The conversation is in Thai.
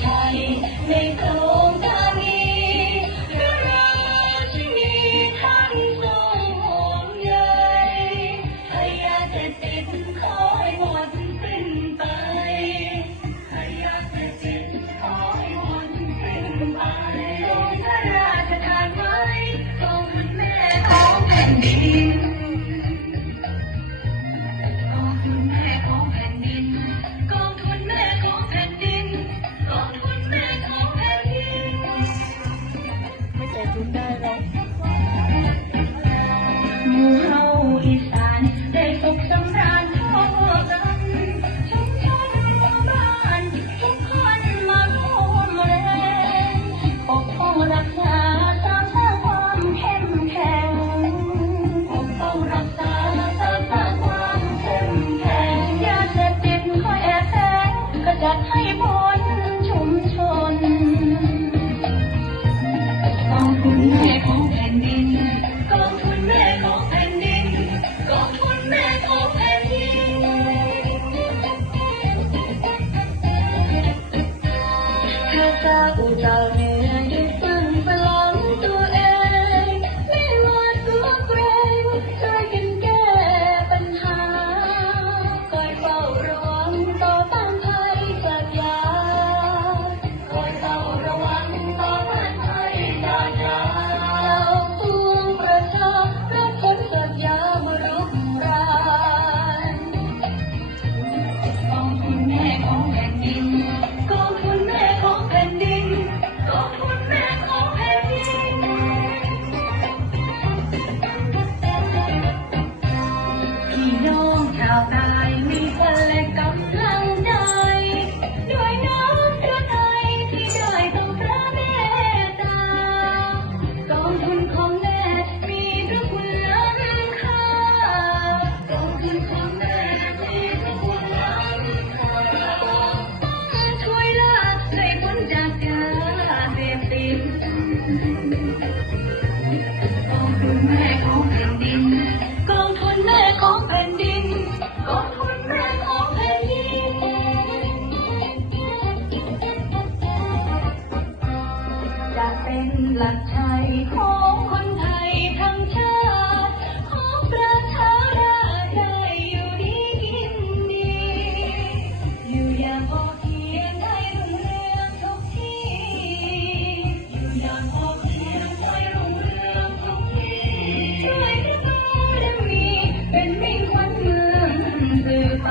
ใช่ให love หลักชัยของคนไทยทั้ชาติขอประชาราชอยู่ดีกินดี อยู่อย่างพอเพียงให้รุ่องทุกที่ อยู่อย่างพอเพียงให้รุ่องทุกที่ช่วยกันบมีเป็นมิ่งขวัญเมืองสืบไป